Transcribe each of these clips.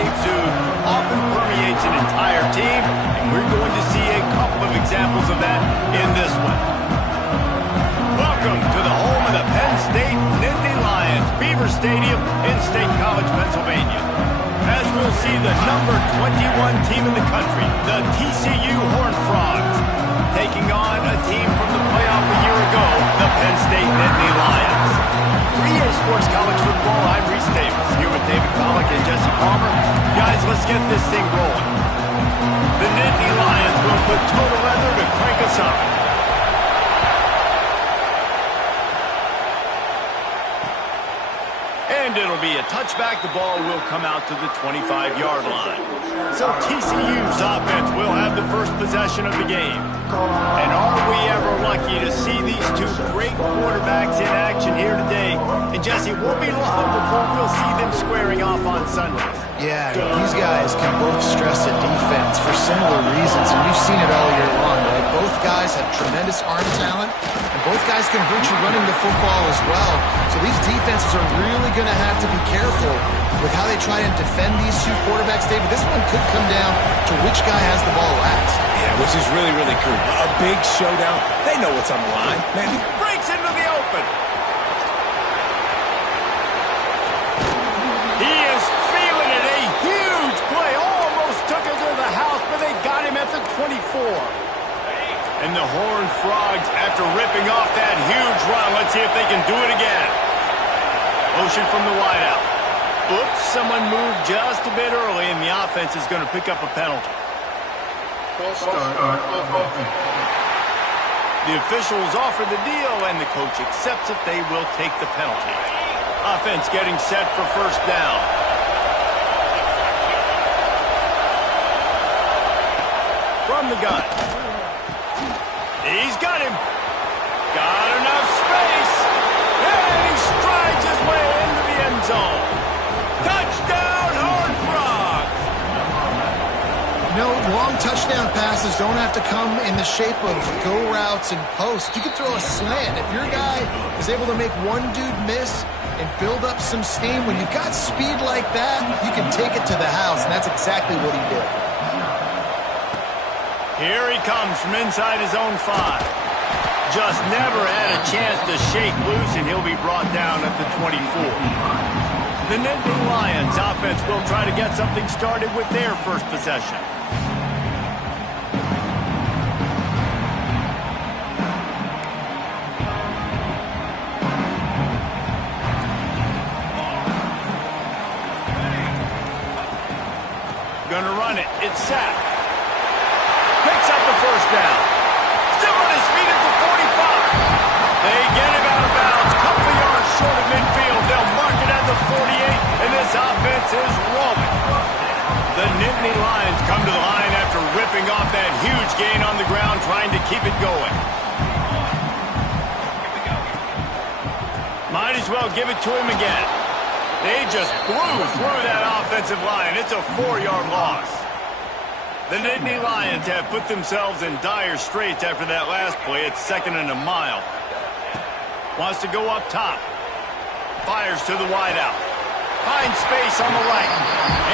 exude often permeates an entire team, and we're going to see a couple of examples of that in this one. Welcome to the home of the Penn State Nittany Lions, Beaver Stadium in State College, Pennsylvania. As we'll see the number 21 team in the country, the TCU Horned Frogs, taking on a team from the playoff a year ago, the Penn State Nittany Lions. 3A Sports College Football, I'm Reese Davis, here with David Pollack and Jesse Palmer. Guys, let's get this thing rolling. The Nittany Lions will put total leather to crank us up. And it'll be a touchback. The ball will come out to the 25-yard line. So TCU's offense will have the first possession of the game. And are we ever lucky to see these two great quarterbacks in action here today? And Jesse, it won't be long before we'll see them squaring off on Sundays. Yeah, these guys can both stress a defense for similar reasons, and we've seen it all year long, right? Both guys have tremendous arm talent, and both guys can hurt you running the football as well. So these defenses are really going to have to be careful with how they try and defend these two quarterbacks, David. This one could come down to which guy has the ball last. Yeah, which is really, really cool. A big showdown. They know what's on the line. Man, breaks into the open. He is feeling it. A huge play. Almost took it to the house, but they got him at the 24. And the Horned Frogs, after ripping off that huge run, let's see if they can do it again. Motion from the wideout. Oops, someone moved just a bit early, and the offense is going to pick up a penalty. The officials offer the deal, and the coach accepts it. They will take the penalty. Offense getting set for first down. From the gun. He's got him. Got enough space. And he strides his way into the end zone. Touchdown, Horned Frogs! No, long touchdown passes don't have to come in the shape of go routes and posts. You can throw a slant. If your guy is able to make one dude miss and build up some steam, when you've got speed like that, you can take it to the house, and that's exactly what he did. Here he comes from inside his own 5. Just never had a chance to shake loose, and he'll be brought down at the 24. The Nittany Lions offense will try to get something started with their first possession. Gonna run it. It's sacked. Picks up the first down. Still on his feet at the 45. They get him out of bounds. Couple of yards short of midfield. They'll mark it at the 48, and this offense is rolling. The Nittany Lions come to the line after ripping off that huge gain on the ground, trying to keep it going. Might as well give it to him again. They just blew through that offensive line. It's a 4-yard loss. The Nittany Lions have put themselves in dire straits after that last play. It's 2nd and a mile. Wants to go up top. Fires to the wideout. Finds space on the right.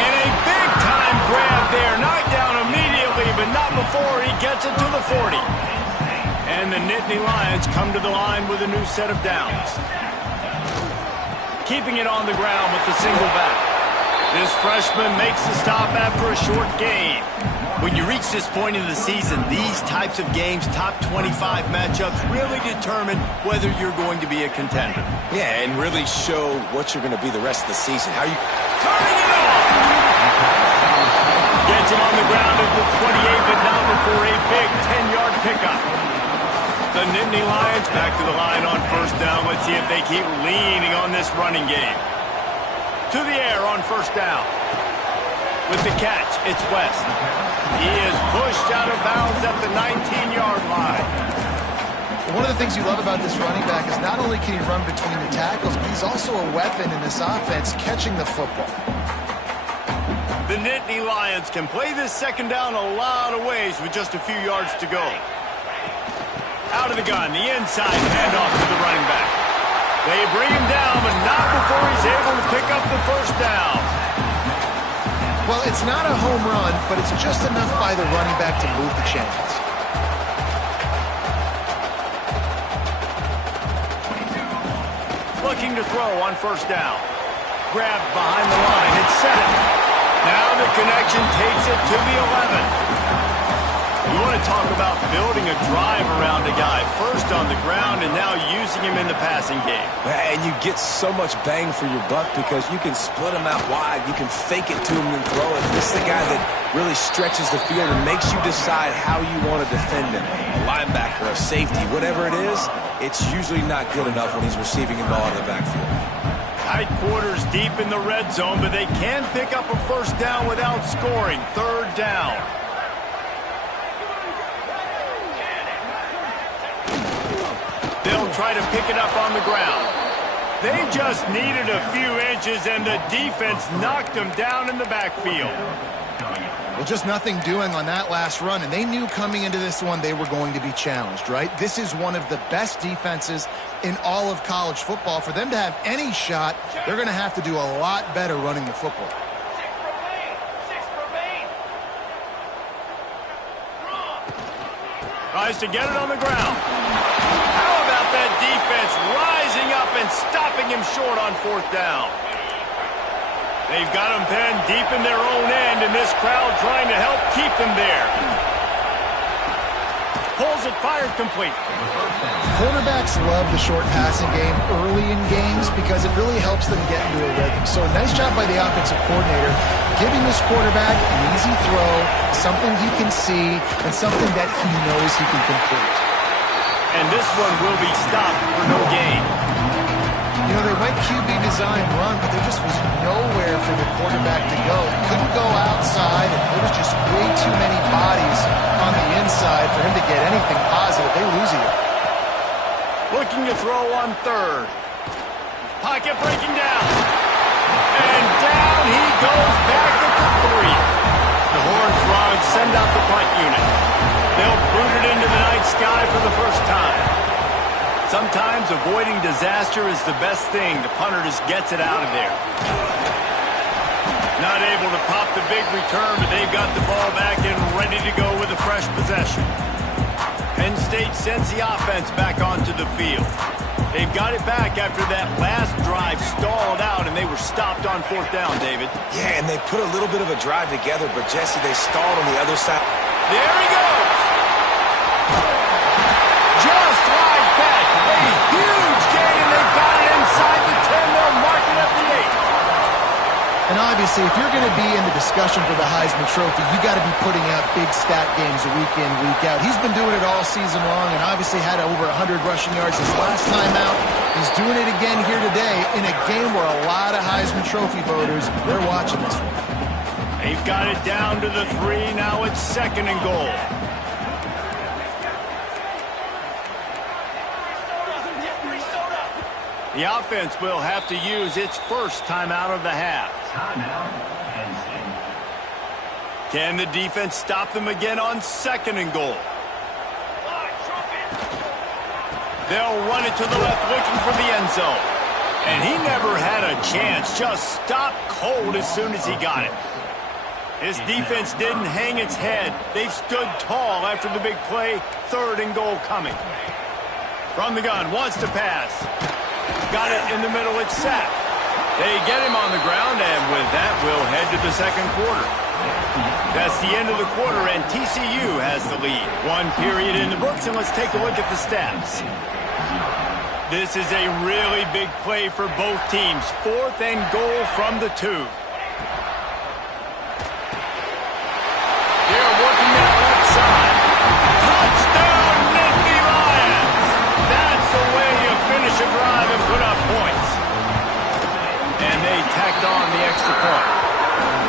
And a big-time grab there. Knocked down immediately, but not before he gets it to the 40. And the Nittany Lions come to the line with a new set of downs. Keeping it on the ground with the single back. This freshman makes the stop after a short gain. When you reach this point in the season, these types of games, top 25 matchups, really determine whether you're going to be a contender. yeah, and really show what you're going to be the rest of the season. How you turning it off? Gets him on the ground at the 28, but not before a big 10-yard pickup. The Nittany Lions back to the line on first down. Let's see if they keep leaning on this running game. To the air on first down. With the catch, it's West. He is pushed out of bounds at the 19-yard line. One of the things you love about this running back is not only can he run between the tackles, but he's also a weapon in this offense catching the football. The Nittany Lions can play this second down a lot of ways with just a few yards to go. Out of the gun, the inside handoff to the running back. They bring him down, but not before he's able to pick up the first down. Well, it's not a home run, but it's just enough by the running back to move the chains. Looking to throw on first down. Grabbed behind the line. It's set. Now the connection takes it to the 11. You want to talk about building a drive around a guy. First on the ground and now using him in the passing game. And you get so much bang for your buck because you can split him out wide. You can fake it to him and throw it. This is the guy that really stretches the field and makes you decide how you want to defend him. A linebacker, a safety, whatever it is, it's usually not good enough when he's receiving the ball in the backfield. Tight quarters deep in the red zone, but they can pick up a first down without scoring. Third down. They'll try to pick it up on the ground. They just needed a few inches, and the defense knocked them down in the backfield. Well, just nothing doing on that last run, and they knew coming into this one they were going to be challenged, right? This is one of the best defenses in all of college football. For them to have any shot, they're going to have to do a lot better running the football. Tries to get it on the ground. How about that defense rising up and stopping him short on fourth down? They've got him pinned deep in their own end, and this crowd trying to help keep them there. Pulls it, fired, complete. Quarterbacks love the short passing game early in games because it really helps them get into a rhythm. So a nice job by the offensive coordinator giving this quarterback an easy throw, something he can see, and something that he knows he can complete. And this one will be stopped for no gain. You know, they went QB design run, but there just was nowhere for the quarterback to go. He couldn't go outside, and there was just way too many bodies on the inside for him to get anything positive. They lose it. Looking to throw on third. Pocket breaking down. And down he goes back at the 3. The Horned Frogs send out the punt unit. They'll boot it into the night sky for the first time. Sometimes avoiding disaster is the best thing. The punter just gets it out of there. Not able to pop the big return, but they've got the ball back and ready to go with a fresh possession. Penn State sends the offense back onto the field. They've got it back after that last drive stalled out, and they were stopped on fourth down, David. Yeah, and they put a little bit of a drive together, but Jesse, they stalled on the other side. There he goes! Just like that, a huge gain, and they've got it inside the 10. They'll mark it at the 8. And obviously, if you're going to be in the discussion for the Heisman Trophy, you got to be putting out big stat games week in, week out. He's been doing it all season long and obviously had over 100 rushing yards his last time out. He's doing it again here today in a game where a lot of Heisman Trophy voters, they're watching this one. They've got it down to the 3. Now it's second and goal. The offense will have to use its first timeout of the half. Can the defense stop them again on second and goal? They'll run it to the left looking for the end zone. And he never had a chance. Just stopped cold as soon as he got it. His defense didn't hang its head. They stood tall after the big play. Third and goal coming. From the gun, wants to pass. Got it in the middle, it's sacked. They get him on the ground, and with that, we'll head to the second quarter. That's the end of the quarter, and TCU has the lead. 1 period in the books, and let's take a look at the stats. This is a really big play for both teams. 4th and goal from the 2. They're working that left side. Touchdown, Nittany Lions! That's the way you finish a drive and put up points. And they tacked on the extra point.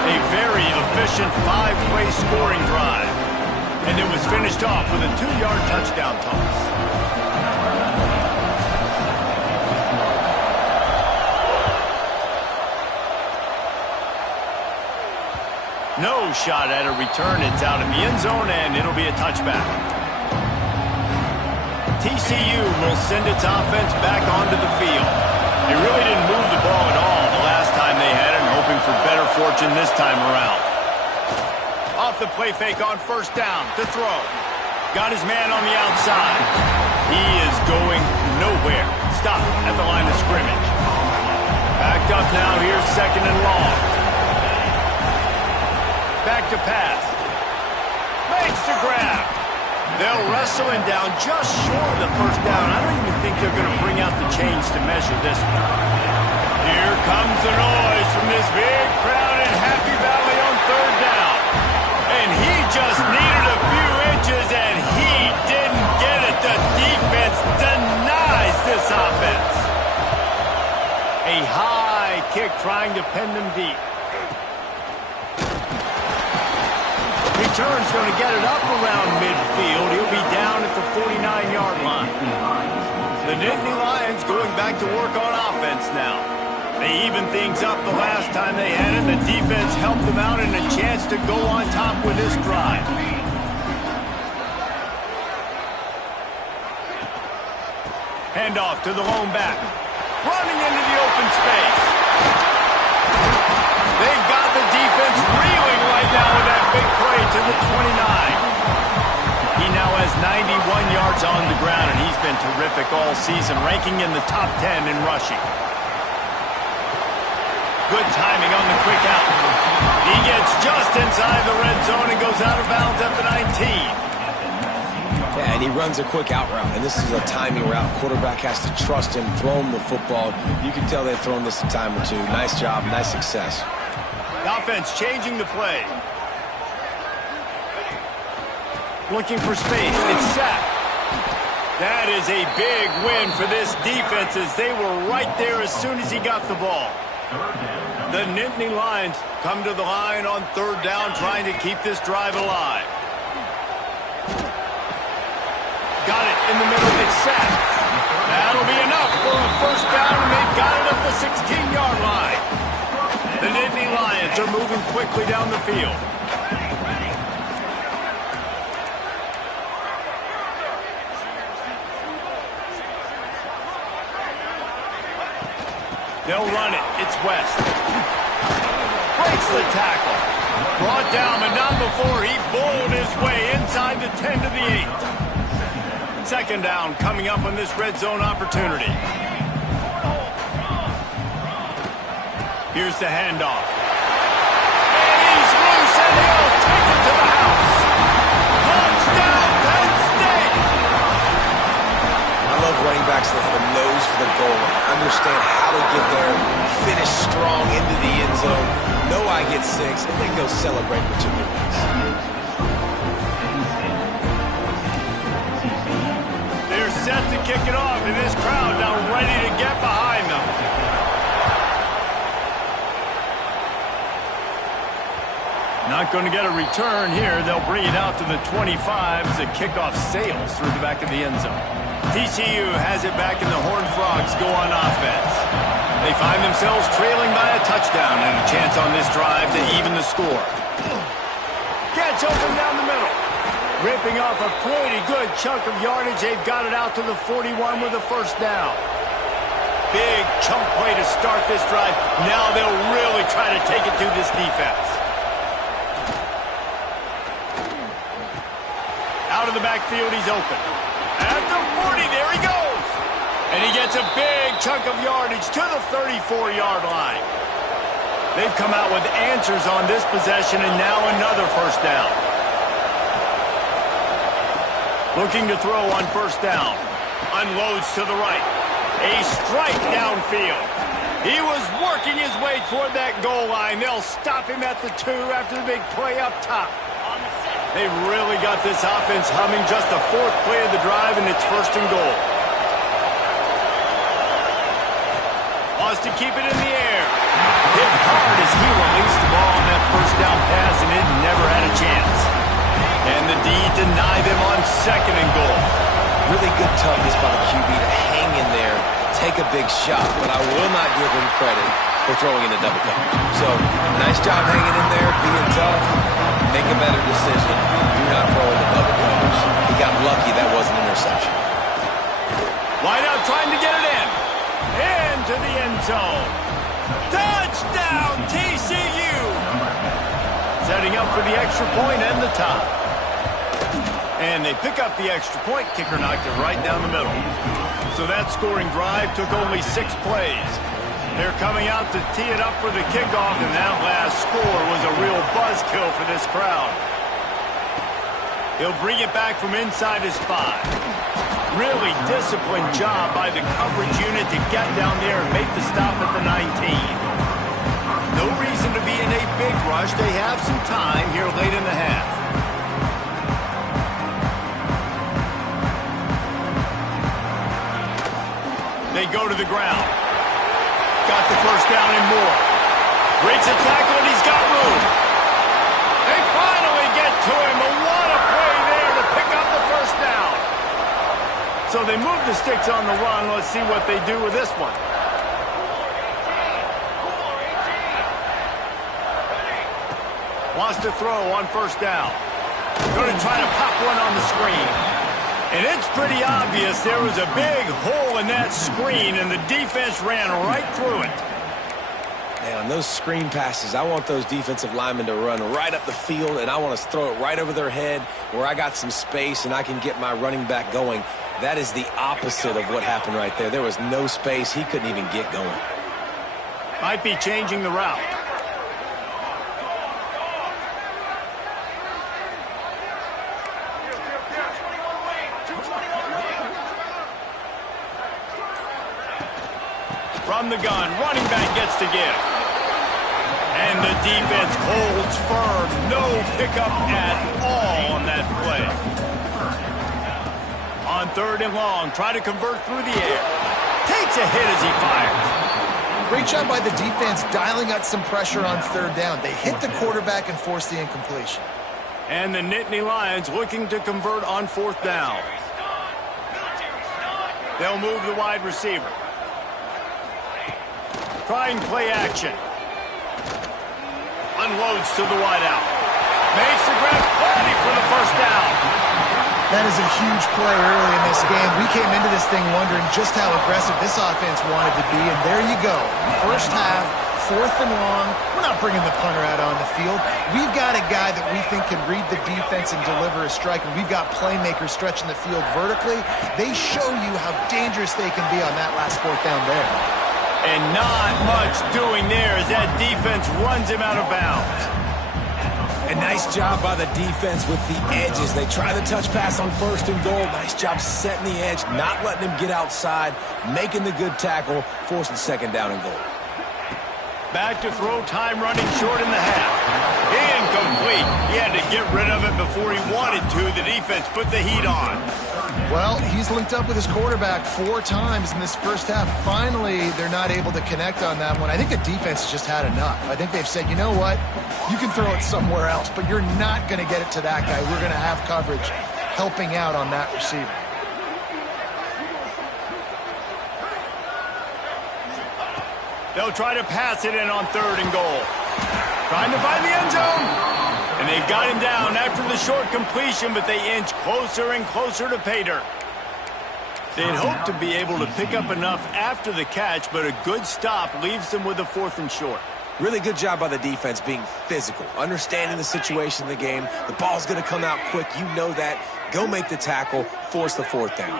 A very efficient 5-play scoring drive. And it was finished off with a 2-yard touchdown toss. No shot at a return. It's out in the end zone, and it'll be a touchback. TCU will send its offense back onto the field. They really didn't move the ball at all the last time they had it, and hoping for better fortune this time around. Off the play fake on first down to throw. Got his man on the outside. He is going nowhere. Stop at the line of scrimmage. Backed up now. Here's second and long. Back to pass. Makes the grab. They'll wrestle him down just short of the first down. I don't even think they're going to bring out the chains to measure this one. Here comes the noise from this big crowd in Happy Valley on third down. And he just needed a few inches, and he didn't get it. The defense denies this offense. A high kick trying to pin them deep. Return's going to get it up around midfield. He'll be down at the 49-yard line. The Nittany Lions going back to work on offense now. They evened things up the last time they had it. The defense helped them out and a chance to go on top with this drive. Handoff to the lone back. Running into the open space. They've got the defense reeling right now with that big play to the 29. He now has 91 yards on the ground, and he's been terrific all season, ranking in the top 10 in rushing. Good timing on the quick out. He gets just inside the red zone and goes out of bounds at the 19. Yeah, and he runs a quick out route, and this is a timing route. Quarterback has to trust him, throw him the football. You can tell they've thrown this a time or two. Nice job, nice success. The offense changing the play. Looking for space. It's sacked. That is a big win for this defense as they were right there as soon as he got the ball. The Nittany Lions come to the line on third down trying to keep this drive alive. Got it in the middle. It's sacked. That'll be enough for a first down, and they've got it up the 16-yard line. The Nittany Lions are moving quickly down the field. They'll run it. It's West. Breaks the tackle. Brought down, but not before he bowled his way inside the 10 to the 8. Second down coming up on this red zone opportunity. Here's the handoff. And he's loose, and he'll take it to the house. Touchdown, Penn State! I love running backs that have a nose for the goal line. Understand how to get there, finish strong into the end zone. Know I get 6, and then go celebrate with your boys. They're set to kick it off, and this crowd now ready to get behind them. Not going to get a return here. They'll bring it out to the 25 as the kickoff sails through the back of the end zone. TCU has it back, and the Horned Frogs go on offense. They find themselves trailing by a touchdown and a chance on this drive to even the score. Gets open down the middle. Ripping off a pretty good chunk of yardage. They've got it out to the 41 with a first down. Big chunk play to start this drive. Now they'll really try to take it to this defense. Out of the backfield, he's open. At the 40, there he goes. And he gets a big chunk of yardage to the 34-yard line. They've come out with answers on this possession, and now another first down. Looking to throw on first down. Unloads to the right. A strike downfield. He was working his way toward that goal line. They'll stop him at the 2 after the big play up top. They've really got this offense humming. Just the 4th play of the drive, and it's first and goal. Wants to keep it in the air. Hit hard as he released the ball on that first down pass, and it never had a chance. And the D denied them on second and goal. Really good toughness by the QB to hang in there, take a big shot, but I will not give him credit for throwing in a double coverage. So, nice job hanging in there, being tough. Make a better decision. Do not throw in the double coverage. He got lucky that wasn't an interception. Wide out trying to get it in. Into the end zone. Touchdown, TCU! Set setting up for the extra point and the tie. And they pick up the extra point. Kicker knocked it right down the middle. So that scoring drive took only 6 plays. They're coming out to tee it up for the kickoff, and that last score was a real buzzkill for this crowd. He'll bring it back from inside his 5. Really disciplined job by the coverage unit to get down there and make the stop at the 19. No reason to be in a big rush. They have some time here late in the half. They go to the ground. Got the first down and more. Breaks a tackle and he's got room. They finally get to him. But what a play there to pick up the first down. So they move the sticks on the run. Let's see what they do with this one. Wants to throw on first down. Going to try to pop one on the screen. And it's pretty obvious there was a big hole in that screen, and the defense ran right through it. Man, on those screen passes, I want those defensive linemen to run right up the field, and I want to throw it right over their head where I got some space and I can get my running back going. That is the opposite of what happened right there. There was no space. He couldn't even get going. Might be changing the route. From the gun, running back gets to give. And the defense holds firm. No pickup at all on that play. On 3rd and long, try to convert through the air. Takes a hit as he fires. Great job by the defense dialing up some pressure on 3rd down. They hit the quarterback and forced the incompletion. And the Nittany Lions looking to convert on 4th down. They'll move the wide receiver. Trying play action. Unloads to the wideout. Makes the grab, plenty for the first down. That is a huge play early in this game. We came into this thing wondering just how aggressive this offense wanted to be, and there you go. First half, 4th and long. We're not bringing the punter out on the field. We've got a guy that we think can read the defense and deliver a strike, and we've got playmakers stretching the field vertically. They show you how dangerous they can be on that last 4th down there. And not much doing there as that defense runs him out of bounds. A nice job by the defense with the edges. They try the touch pass on 1st and goal. Nice job setting the edge, not letting him get outside, making the good tackle, forcing 2nd down and goal. Back to throw, time running short in the half. Incomplete. He had to get rid of it before he wanted to. The defense put the heat on. Well, he's linked up with his quarterback 4 times in this first half. Finally, they're not able to connect on that one. I think the defense has just had enough. I think they've said, you know what? You can throw it somewhere else, but you're not going to get it to that guy. We're going to have coverage helping out on that receiver. They'll try to pass it in on 3rd and goal. Trying to find the end zone. And they've got him down after the short completion, but they inch closer and closer to pay dirt. They'd hoped to be able to pick up enough after the catch, but a good stop leaves them with a 4th and short. Really good job by the defense being physical, understanding the situation of the game. The ball's going to come out quick. You know that. Go make the tackle, force the 4th down.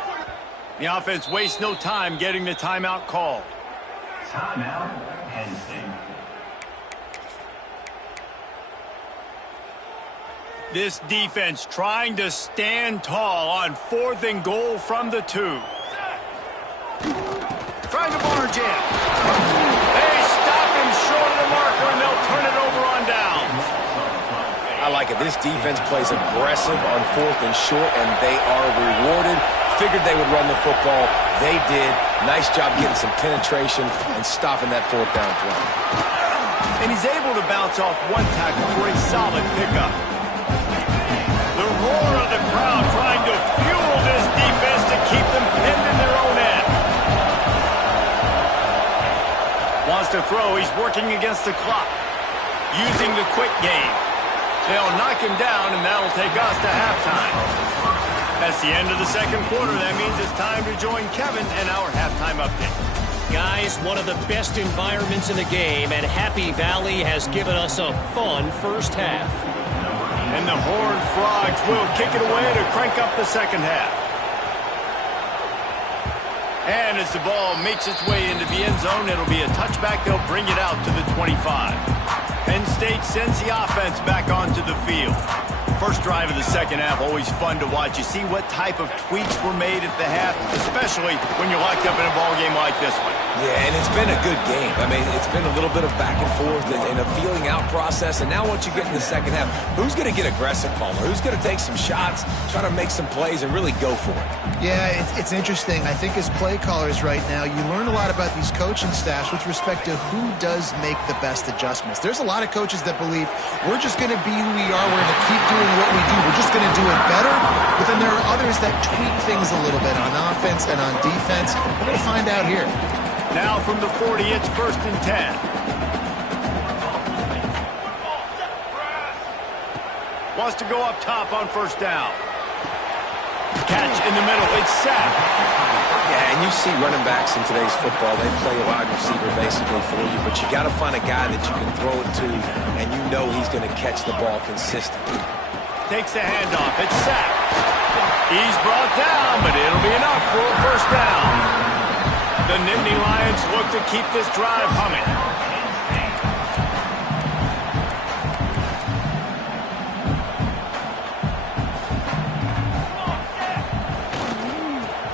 The offense wastes no time getting the timeout called. Timeout, Penn State. This defense trying to stand tall on 4th and goal from the 2. Trying to barge in. They stop him short of the marker, and they'll turn it over on downs. I like it. This defense plays aggressive on 4th and short, and they are rewarded. Figured they would run the football. They did. Nice job getting some penetration and stopping that 4th down throw. And he's able to bounce off one tackle for a solid pickup. The roar of the crowd trying to fuel this defense to keep them pinned in their own end. Wants to throw. He's working against the clock. Using the quick game. They'll knock him down, and that'll take us to halftime. That's the end of the 2nd quarter. That means it's time to join Kevin and our halftime update. Guys, one of the best environments in the game, and Happy Valley has given us a fun first half. And the Horned Frogs will kick it away to crank up the second half. And as the ball makes its way into the end zone, it'll be a touchback. They'll bring it out to the 25. Penn State sends the offense back onto the field. First drive of the second half, always fun to watch. You see what type of tweaks were made at the half, especially when you're locked up in a ball game like this one. Yeah, and it's been a good game. I mean, it's been a little bit of back and forth and a feeling out process. And now once you get in the second half, who's going to get aggressive, Palmer? Who's going to take some shots, try to make some plays, and really go for it? Yeah, it's interesting. I think as play callers right now, you learn a lot about these coaching staffs with respect to who does make the best adjustments. There's a lot of coaches that believe we're just going to be who we are. We're going to keep doing what we do. We're just going to do it better. But then there are others that tweak things a little bit on offense and on defense. We're going to find out here. Now from the 40, it's 1st and 10. Wants to go up top on first down. Catch in the middle. It's sacked. Yeah, and you see running backs in today's football, they play a wide receiver basically for you, but you got to find a guy that you can throw it to, and you know he's going to catch the ball consistently. Takes the handoff. It's sacked. He's brought down, but it'll be enough for a first down. The Nittany Lions look to keep this drive humming.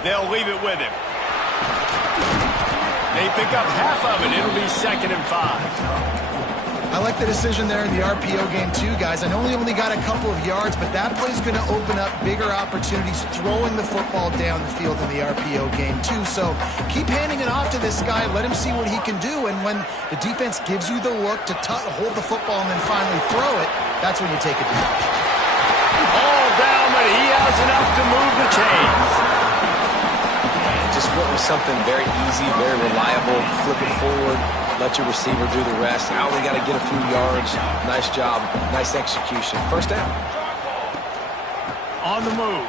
They'll leave it with him. They pick up half of it. It'll be 2nd and 5. I like the decision there in the RPO game too, guys. I know he only got a couple of yards, but that play's going to open up bigger opportunities throwing the football down the field in the RPO game too. So keep handing it off to this guy. Let him see what he can do. And when the defense gives you the look to hold the football and then finally throw it, that's when you take advantage. All down, but he has enough to move the chains. Just went with something very easy, very reliable. Flip it forward, let your receiver do the rest. I only got to get a few yards. Nice job, nice execution. First down. On the move.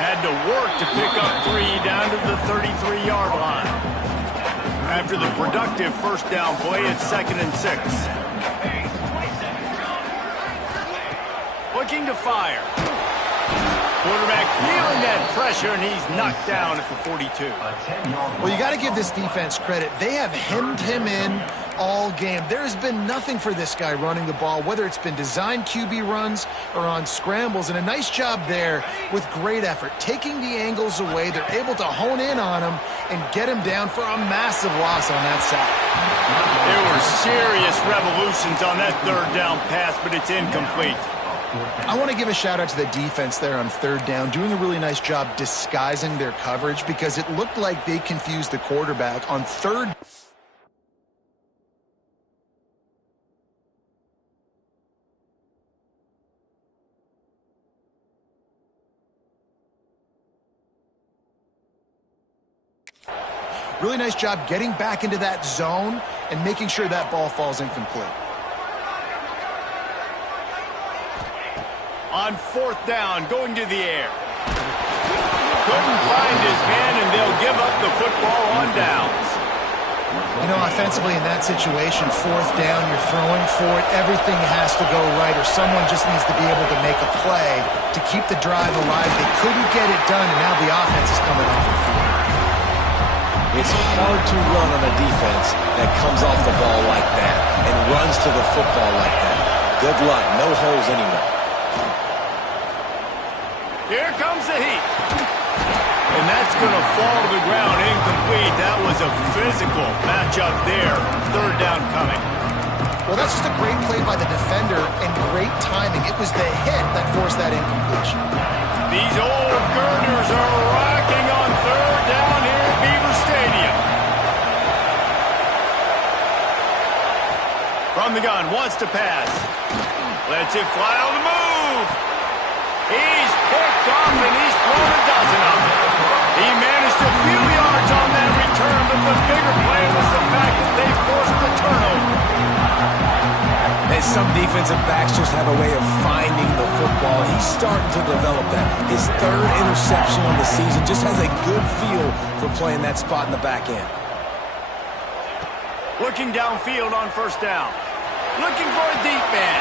Had to work to pick up 3 down to the 33-yard line. After the productive first down play, it's 2nd and 6. Looking to fire. Quarterback feeling that pressure, and he's knocked down at the 42. Well, you got to give this defense credit. They have hemmed him in all game. There has been nothing for this guy running the ball, whether it's been designed QB runs or on scrambles, and a nice job there with great effort. Taking the angles away, they're able to hone in on him and get him down for a massive loss on that side. There were serious revolutions on that 3rd down pass, but it's incomplete. I want to give a shout out to the defense there on 3rd down, doing a really nice job disguising their coverage because it looked like they confused the quarterback on 3rd. Really nice job getting back into that zone and making sure that ball falls incomplete. On 4th down, going to the air. Couldn't find his man, and they'll give up the football on downs. You know, offensively in that situation, 4th down, you're throwing for it. Everything has to go right, or someone just needs to be able to make a play to keep the drive alive. They couldn't get it done, and now the offense is coming off the field. It's hard to run on a defense that comes off the ball like that and runs to the football like that. Good luck. No holes anywhere. Here comes the heat. And that's going to fall to the ground incomplete. That was a physical matchup there. 3rd down coming. Well, that's just a great play by the defender and great timing. It was the hit that forced that incompletion. These old girders are rocking on 3rd down here at Beaver Stadium. From the gun, wants to pass. Lets it fly on the move. He's picked off and he's thrown a dozen of them. He managed a few yards on that return, but the bigger play was the fact that they forced the turnover. And Some defensive backs just have a way of finding the football. He's starting to develop that. His third interception on the season just has a good feel for playing that spot in the back end. Looking downfield on first down. Looking for a deep man.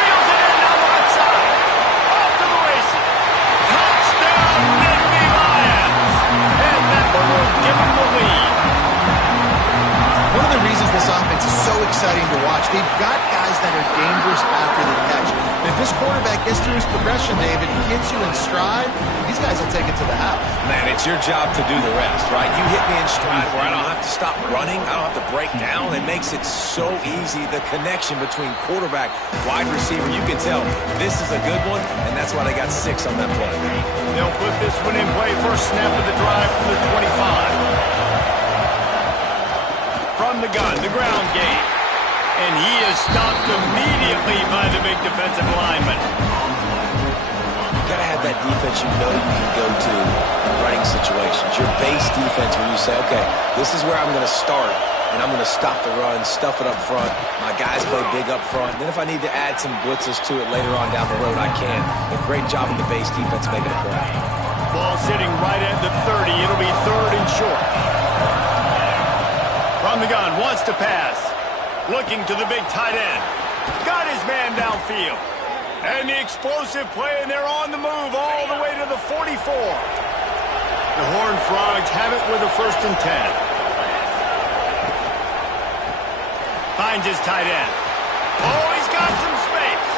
Wheels it in down the left side. Off to the races. Touchdown, Nittany Lions. And that one will give them the lead. One of the reasons this offense is so exciting to watch, they've got guys that are dangerous after the catch. And if this quarterback gets through his progression, David, hits you in stride, these guys will take it to the house. Man, it's your job to do the rest, right? You hit me in stride where I don't have to stop running. I don't have to break down. It makes it so easy. The connection between quarterback, wide receiver, you can tell this is a good one, and that's why they got 6 on that play. They'll put this one in play. First snap of the drive from the 25. From the gun, the ground game. And he is stopped immediately by the big defensive lineman. You got to have that defense you know you can go to in running situations. Your base defense where you say, okay, this is where I'm going to start, and I'm going to stop the run, stuff it up front. My guys play big up front. And then if I need to add some blitzes to it later on down the road, I can. A great job in the base defense making a play. Ball sitting right at the 30. It'll be 3rd and short. From the gun, wants to pass. Looking to the big tight end. Got his man downfield. And the explosive play, and they're on the move all the way to the 44. The Horned Frogs have it with a 1st and 10. Finds his tight end. Oh, he's got some space.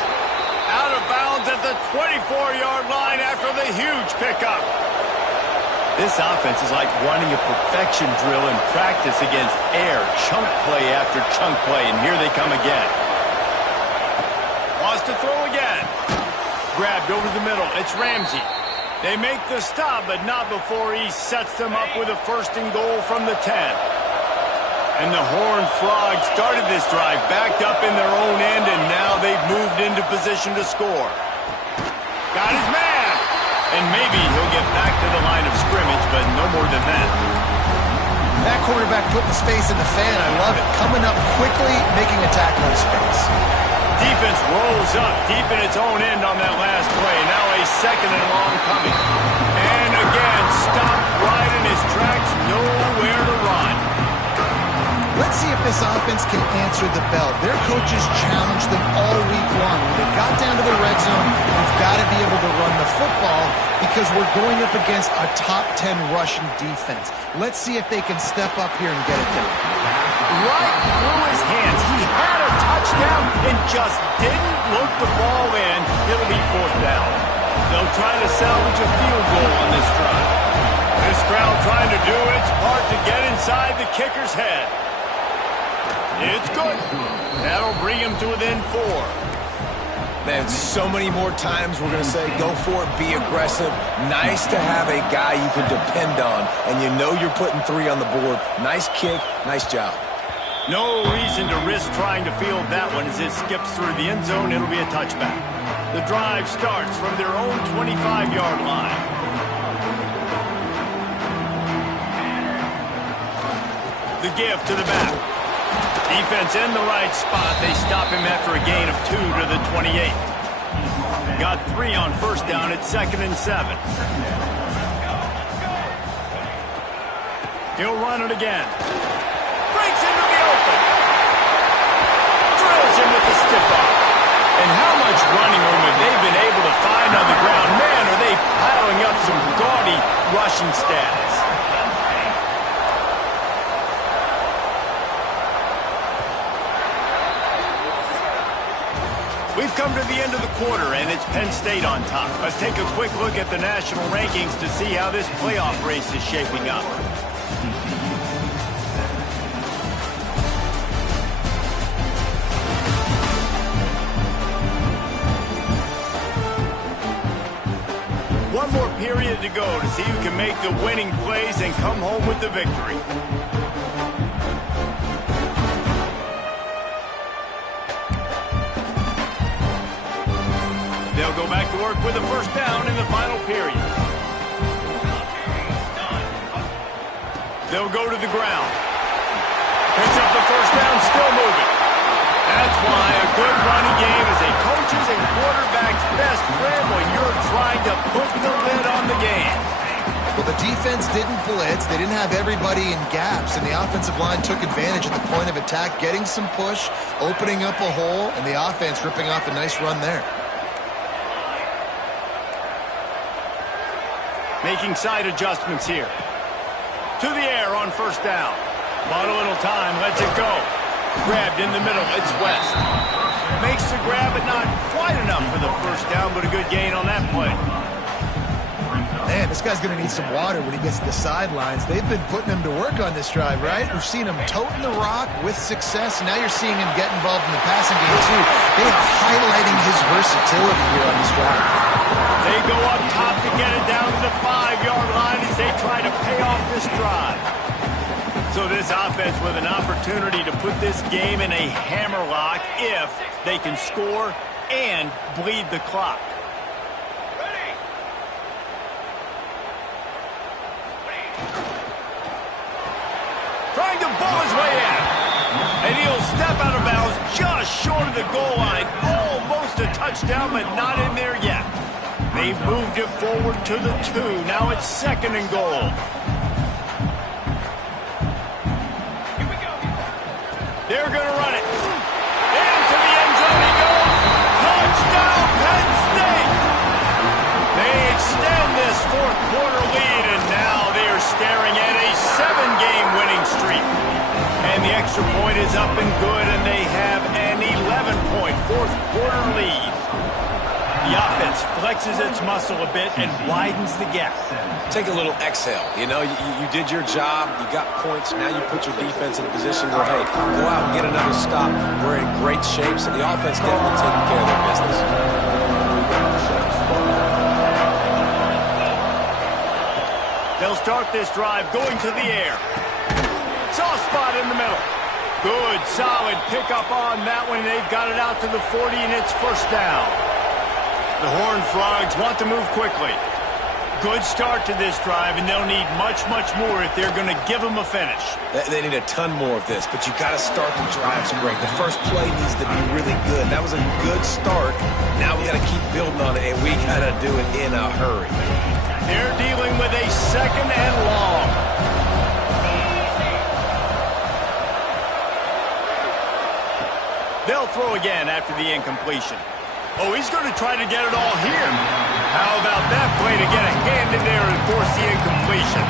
Out of bounds at the 24-yard line after the huge pickup. This offense is like running a perfection drill in practice against air. Chunk play after chunk play, and here they come again. Wants to throw again. Grabbed over the middle. It's Ramsey. They make the stop, but not before he sets them up with a 1st and goal from the 10. And the Horned Frogs started this drive backed up in their own end, and now they've moved into position to score. Got his man. And maybe he'll get back to the line of scrimmage, but no more than that. That quarterback putting his face in the fan, I love it. Coming up quickly, making a tackle in space. Defense rolls up deep in its own end on that last play. Now a 2nd and long coming. And again, stopped right in his tracks, nowhere to run. Let's see if this offense can answer the bell. Their coaches challenged them all week long. When they got down to the red zone, we've got to be able to run the football because we're going up against a top 10 rushing defense. Let's see if they can step up here and get it done. Right through his hands. He had a touchdown and just didn't look the ball in. It'll be 4th down. They'll try to salvage a field goal on this drive. This crowd trying to do its part to get inside the kicker's head. It's good. That'll bring him to within 4. Man, so many more times we're going to say, go for it, be aggressive. Nice to have a guy you can depend on, and you know you're putting 3 on the board. Nice kick, nice job. No reason to risk trying to field that one as it skips through the end zone. It'll be a touchback. The drive starts from their own 25-yard line. The give to the back. Defense in the right spot. They stop him after a gain of 2 to the 28. Got 3 on first down at 2nd and 7. He'll run it again. Breaks into the open. Drills him with the stiff arm. And how much running room have they been able to find on the ground? Man, are they piling up some gaudy rushing stats. We've come to the end of the quarter, and it's Penn State on top. Let's take a quick look at the national rankings to see how this playoff race is shaping up. One more period to go to see who can make the winning plays and come home with the victory. They'll go back to work with a first down in the final period. They'll go to the ground. Picks up the first down, still moving. That's why a good quarterback's best friend when you're trying to put the lid on the game. Well, the defense didn't blitz. They didn't have everybody in gaps, and the offensive line took advantage at the point of attack, getting some push, opening up a hole, and the offense ripping off a nice run there. Making side adjustments here. To the air on first down. Bought a little time, lets it go. Grabbed in the middle, it's West. Makes the grab, but not quite enough for the first down, but a good gain on that play. Man, this guy's going to need some water when he gets to the sidelines. They've been putting him to work on this drive, right? We've seen him toting the rock with success. Now you're seeing him get involved in the passing game, too. They are highlighting his versatility here on this drive. They go up top to get it down to the 5-yard line as they try to pay off this drive. So this offense with an opportunity to put this game in a hammerlock if they can score and bleed the clock. Trying to bull his way in. And he'll step out of bounds just short of the goal line. Almost a touchdown, but not in there yet. They've moved it forward to the 2. Now it's 2nd and goal. They're going to run it. Into the end zone he goes. Touchdown, Penn State. They extend this 4th quarter lead, and now they are staring at a 7-game winning streak. And the extra point is up and good, and they have an 11-point 4th quarter lead. The offense flexes its muscle a bit and widens the gap. Take a little exhale. You know, you did your job. You got points. Now you put your defense in a position where, hey, go out and get another stop. We're in great shape, so the offense definitely taking care of their business. They'll start this drive going to the air. Soft spot in the middle. Good, solid pickup on that one. They've got it out to the 40, and it's first down. The Horned Frogs want to move quickly. Good start to this drive, and they'll need much, much more if they're going to give them a finish. They need a ton more of this, but you got to start the drives great. The first play needs to be really good. That was a good start. Now we got to keep building on it, and we got to do it in a hurry. They're dealing with a 2nd and long. They'll throw again after the incompletion. Oh, he's going to try to get it all here. How about that play to get a hand in there and force the incompletion?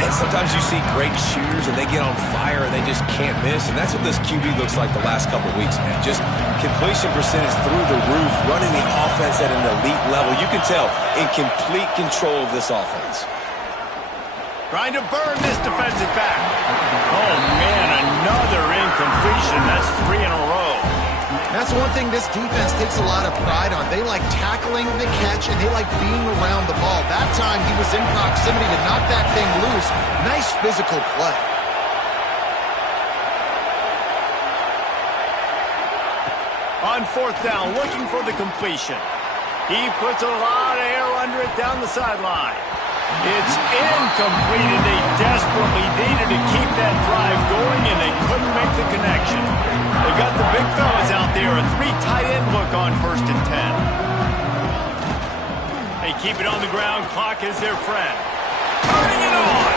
And sometimes you see great shooters and they get on fire and they just can't miss. And that's what this QB looks like the last couple weeks, man. Just completion percentage through the roof, running the offense at an elite level. You can tell in complete control of this offense. Trying to burn this defensive back. Oh, man, another incompletion. That's 3 in a row. That's one thing this defense takes a lot of pride on. They like tackling the catch, and they like being around the ball. That time, he was in proximity to knock that thing loose. Nice physical play. On 4th down, looking for the completion. He puts a lot of air under it down the sideline. It's incomplete, and they desperately needed to keep that drive going, and they couldn't make the connection. They got the big fellas out there, a 3 tight end look on 1st and 10. They keep it on the ground, clock is their friend. Turning it on!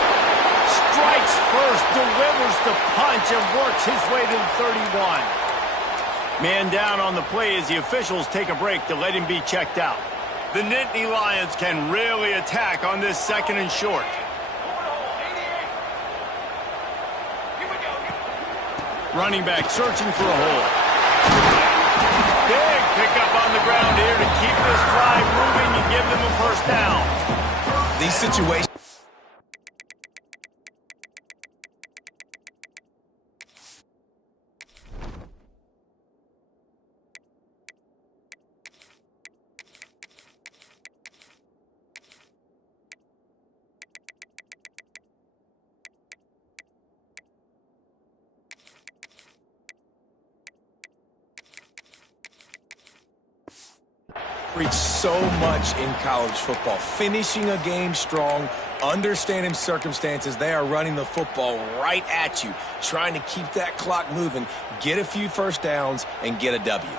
Strikes first, delivers the punch, and works his way to the 31. Man down on the play as the officials take a break to let him be checked out. The Nittany Lions can really attack on this 2nd and short. Running back searching for a hole. Big pickup on the ground here to keep this drive moving and give them a first down. These situations. Preach so much in college football. Finishing a game strong, understanding circumstances. They are running the football right at you, trying to keep that clock moving, get a few first downs, and get a W.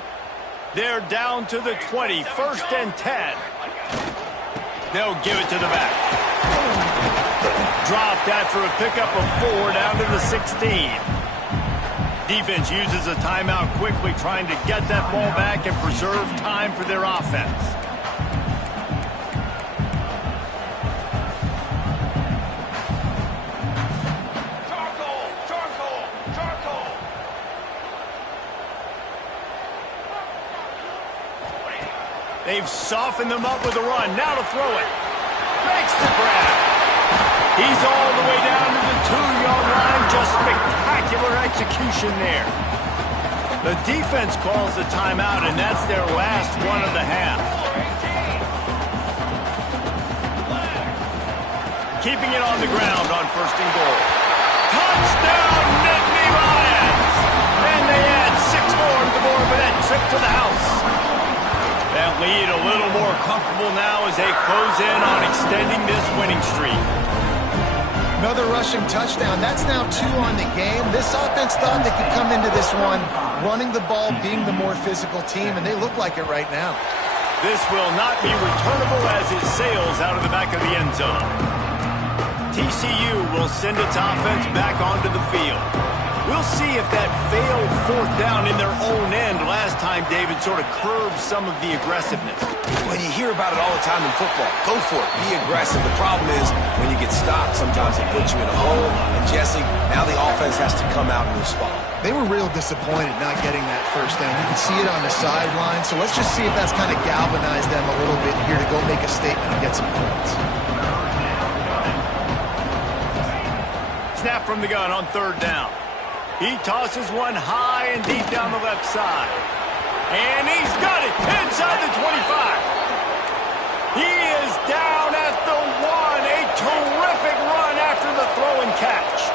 They're down to the 20, 1st and 10. They'll give it to the back. Dropped after a pickup of 4 down to the 16. Defense uses a timeout quickly, trying to get that ball back and preserve time for their offense. They've softened them up with a run. Now to throw it. Makes the grab. He's all the way down to the 2-yard line. Just spectacular execution there. The defense calls the timeout, and that's their last one of the half. Keeping it on the ground on 1st and goal. Touchdown, Nittany Lions! And they add 6 more to the board with that trip to the house. That lead a little more comfortable now as they close in on extending this winning streak. Another rushing touchdown. That's now 2 on the game. This offense thought they could come into this one running the ball, being the more physical team, and they look like it right now. This will not be returnable as it sails out of the back of the end zone. TCU will send its offense back onto the field. We'll see if that failed 4th down in their own end last time, David, sort of curbed some of the aggressiveness. When you hear about it all the time in football, go for it. Be aggressive. The problem is when you get stopped, sometimes it puts you in a hole. And, Jesse, now the offense has to come out and respond. They were real disappointed not getting that 1st down. You can see it on the sideline. So let's just see if that's kind of galvanized them a little bit here to go make a statement and get some points. Snap from the gun on 3rd down. He tosses one high and deep down the left side. And he's got it inside the 25. He is down at the 1. A terrific run after the throw and catch.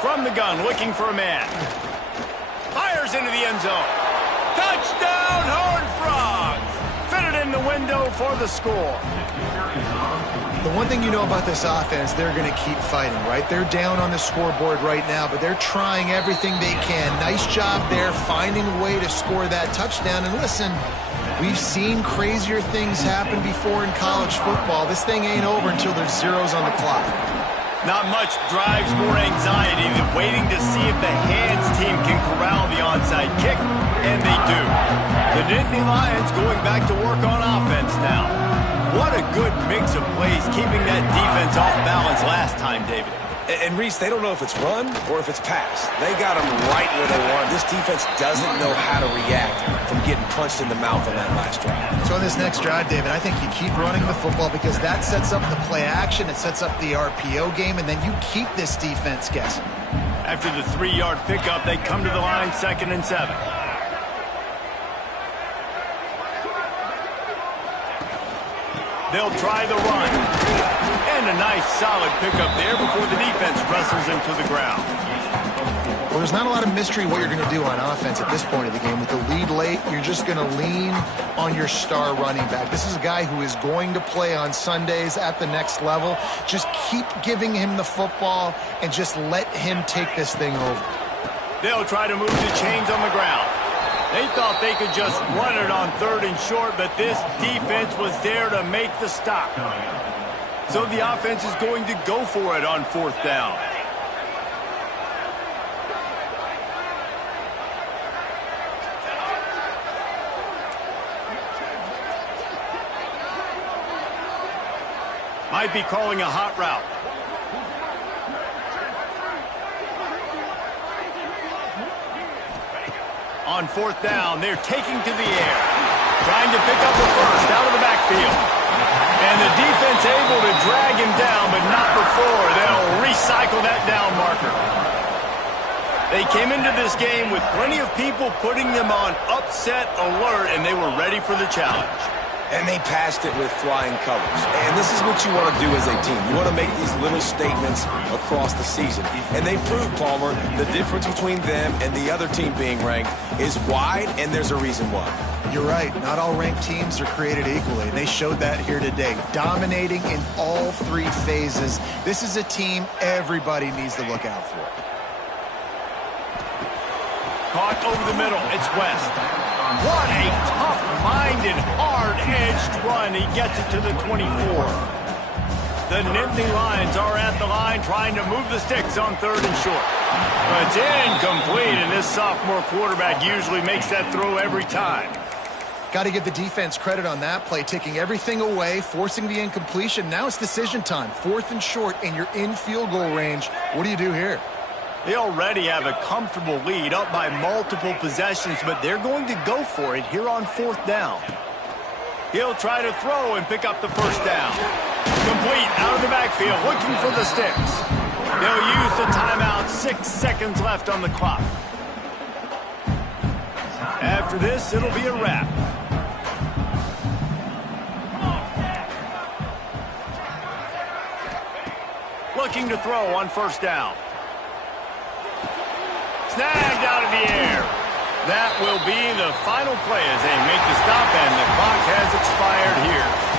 From the gun, looking for a man. Fires into the end zone. Touchdown, Horned Frogs! Fitted in the window for the score. The one thing you know about this offense, they're going to keep fighting, right? They're down on the scoreboard right now, but they're trying everything they can. Nice job there, finding a way to score that touchdown. And listen, we've seen crazier things happen before in college football. This thing ain't over until there's zeros on the clock. Not much drives more anxiety than waiting to see if the hands team can corral the onside kick, and they do. The Nittany Lions going back to work on offense now. What a good mix of plays, keeping that defense off balance last time, David. And Reese, they don't know if it's run or if it's pass. They got them right where they want. This defense doesn't know how to react from getting punched in the mouth on that last drive. So in this next drive, David, I think you keep running the football because that sets up the play action, it sets up the RPO game, and then you keep this defense guessing. After the 3-yard pickup, they come to the line 2nd and 7. They'll try the run. And a nice solid pickup there before the defense wrestles him to the ground. Well, there's not a lot of mystery what you're going to do on offense at this point of the game. With the lead late, you're just going to lean on your star running back. This is a guy who is going to play on Sundays at the next level. Just keep giving him the football and just let him take this thing over. They'll try to move the chains on the ground. They thought they could just run it on 3rd and short, but this defense was there to make the stop. So the offense is going to go for it on 4th down. Might be calling a hot route. On 4th down, they're taking to the air. Trying to pick up the first out of the backfield. And the defense able to drag him down, but not before. They'll recycle that down marker. They came into this game with plenty of people putting them on upset alert, and they were ready for the challenge. And they passed it with flying colors. And this is what you want to do as a team. You want to make these little statements across the season. And they proved, Palmer, the difference between them and the other team being ranked is wide, and there's a reason why. You're right. Not all ranked teams are created equally. They showed that here today, dominating in all three phases. This is a team everybody needs to look out for. Caught over the middle. It's West. What a tough-minded, hard-edged run. He gets it to the 24. The Nittany Lions are at the line trying to move the sticks on 3rd and short. But it's incomplete, and this sophomore quarterback usually makes that throw every time. Got to give the defense credit on that play, taking everything away, forcing the incompletion. Now it's decision time. 4th and short, and you're in field goal range. What do you do here? They already have a comfortable lead, up by multiple possessions, but they're going to go for it here on 4th down. He'll try to throw and pick up the 1st down. Complete out of the backfield, looking for the sticks. They'll use the timeout, 6 seconds left on the clock. After this, it'll be a wrap. Looking to throw on 1st down. Snagged out of the air. That will be the final play as they make the stop, and the clock has expired here.